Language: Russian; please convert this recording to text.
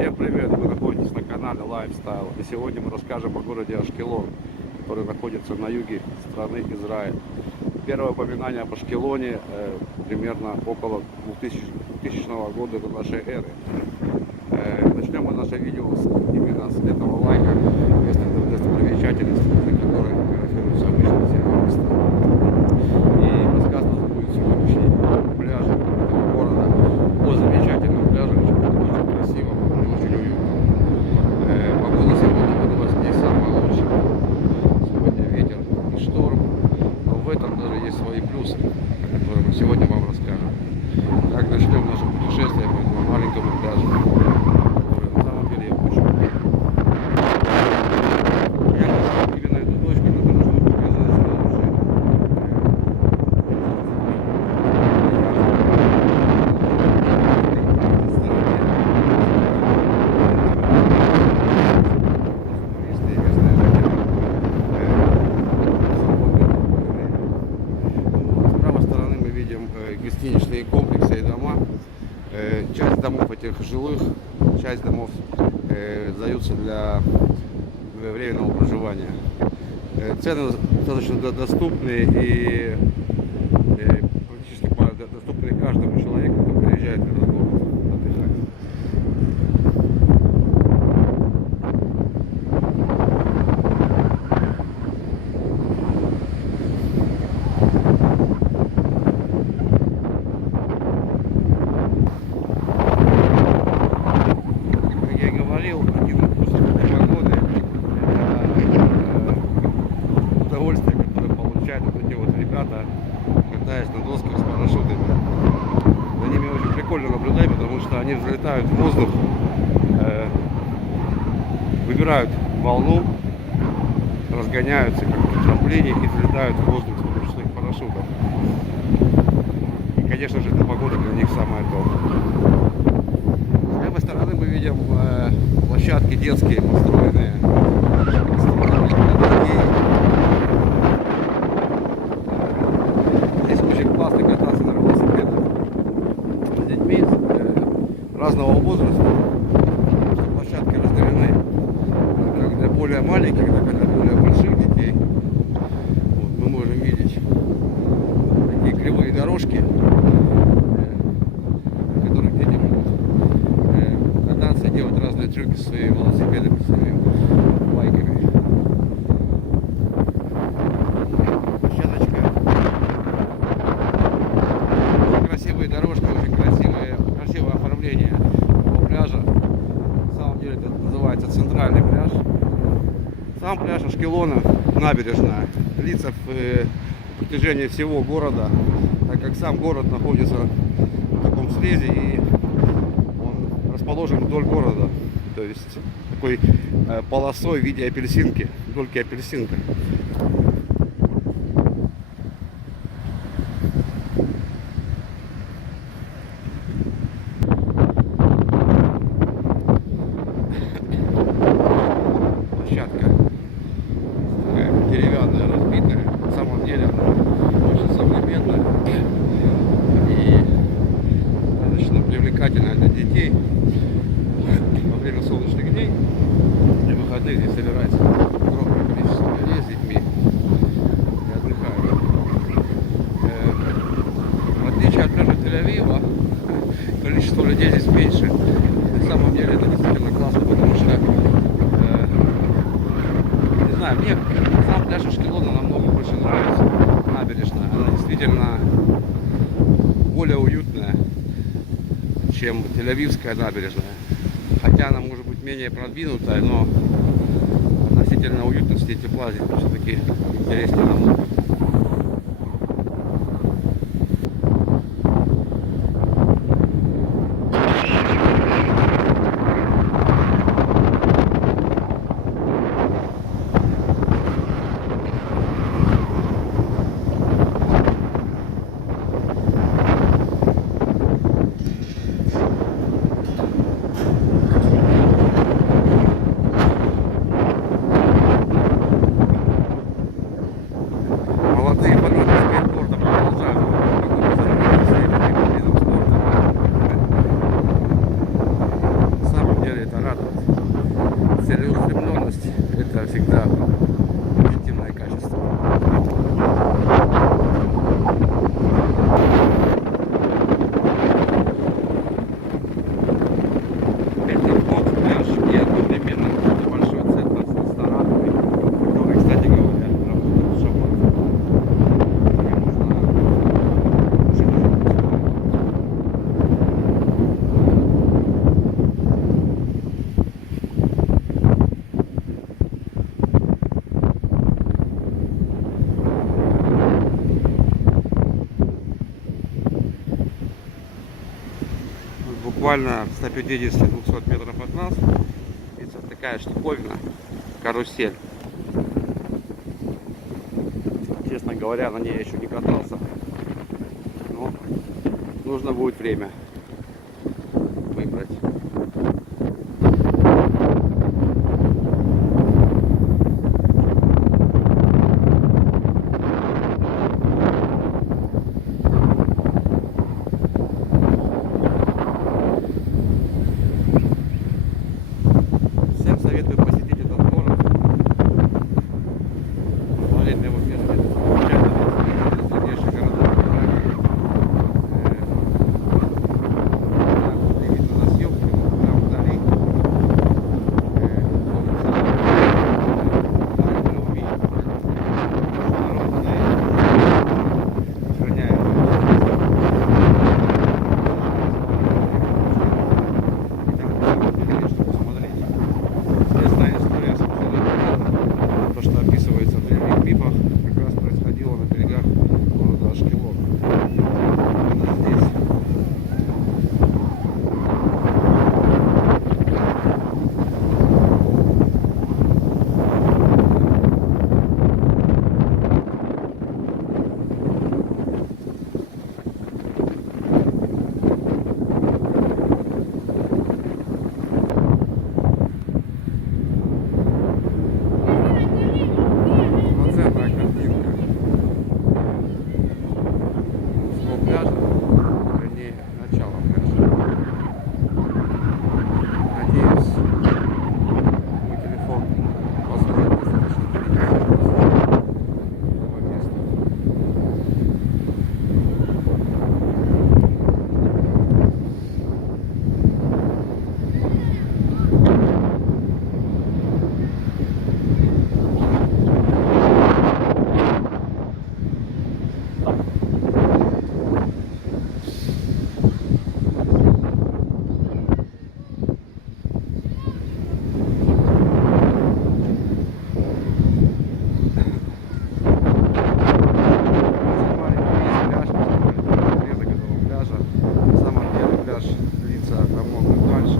Всем привет! Вы находитесь на канале Lifestyle. И сегодня мы расскажем о городе Ашкелон, который находится на юге страны Израиль. Первое упоминание об Ашкелоне примерно около 2000 года до нашей эры. Начнем мы наше видео именно с этого лайка, достопримечательности, на которой фотографируются обычно все туристы. И рассказ у нас будет сегодняшний пляж этого города, о замечательном пляже, очень красиво и очень уютно. Погода сегодня выдалась не самая лучшая. Сегодня ветер и шторм, но в этом даже есть свои плюсы, о которых мы сегодня вам расскажем. Так, начнем наше путешествие по этому маленькому пляжу, который на самом деле очень уютный. Я нашел именно эту точку для того, чтобы показать сразу же гостиничные комплексы и дома. Часть домов этих жилых, часть домов сдаются для временного проживания. Цены достаточно доступные и практически доступны каждому человеку, кто приезжает в этот город отдыхать. Удовольствие, которое получают вот эти вот ребята, катаясь на досках с парашютами. За ними очень прикольно наблюдать, потому что они взлетают в воздух, выбирают волну, разгоняются как в трамплине и взлетают в воздух с помощью своих парашютов. И, конечно же, эта погода для них самая топ. С левой стороны мы видим площадки детские, построенные. Классно кататься на велосипедах с детьми разного возраста, потому что площадки разделены как для более маленьких, так и для более больших детей. Вот, мы можем видеть такие кривые дорожки, на которых дети могут кататься и делать разные трюки со своими велосипедами, со своими байками. Дорожка, очень красивое оформление этого пляжа. На самом деле это называется центральный пляж. Сам пляж Ашкелона, набережная, длится в протяжении всего города, так как сам город находится в таком срезе и он расположен вдоль города, то есть такой полосой в виде апельсинки, дольки апельсинка. Площадка деревянная, разбитая. На самом деле она очень современная и достаточно привлекательная для детей. Во время солнечных дней и выходных здесь собирается огромное количество людей с детьми и отдыхают. В отличие от пляжа Тель-Авива, количество людей здесь меньше. На самом деле это действительно классно, потому что мне сам пляж Ашкелона намного больше нравится, набережная. Она действительно более уютная, чем Тель-Авивская набережная. Хотя она может быть менее продвинутая, но относительно уютности и тепла здесь все-таки интереснее намного. всегда позитивное качество. Это вход в пляж и одновременно небольшой центр с ресторанами, который, кстати говоря, работает в шаббат. Мне можно кушать уже вкусно. Буквально в 150-200 метров от нас есть вот такая штуковина, карусель. Честно говоря, на ней я еще не катался, но нужно будет время выбрать. Всем советую посетить этот город. Посмотреть на его место. Замечательный, сильнейший городок. Не видно на съемке, но там вдали то, что описывается в древних мифах, как раз происходило на берегах города Ашкелон. Именно здесь. Полноценная картинка с пляжа, вернее, начало пляжа. Надеюсь, мой телефон позволит достаточно передать этого места. На самом деле пляж длится намного дальше.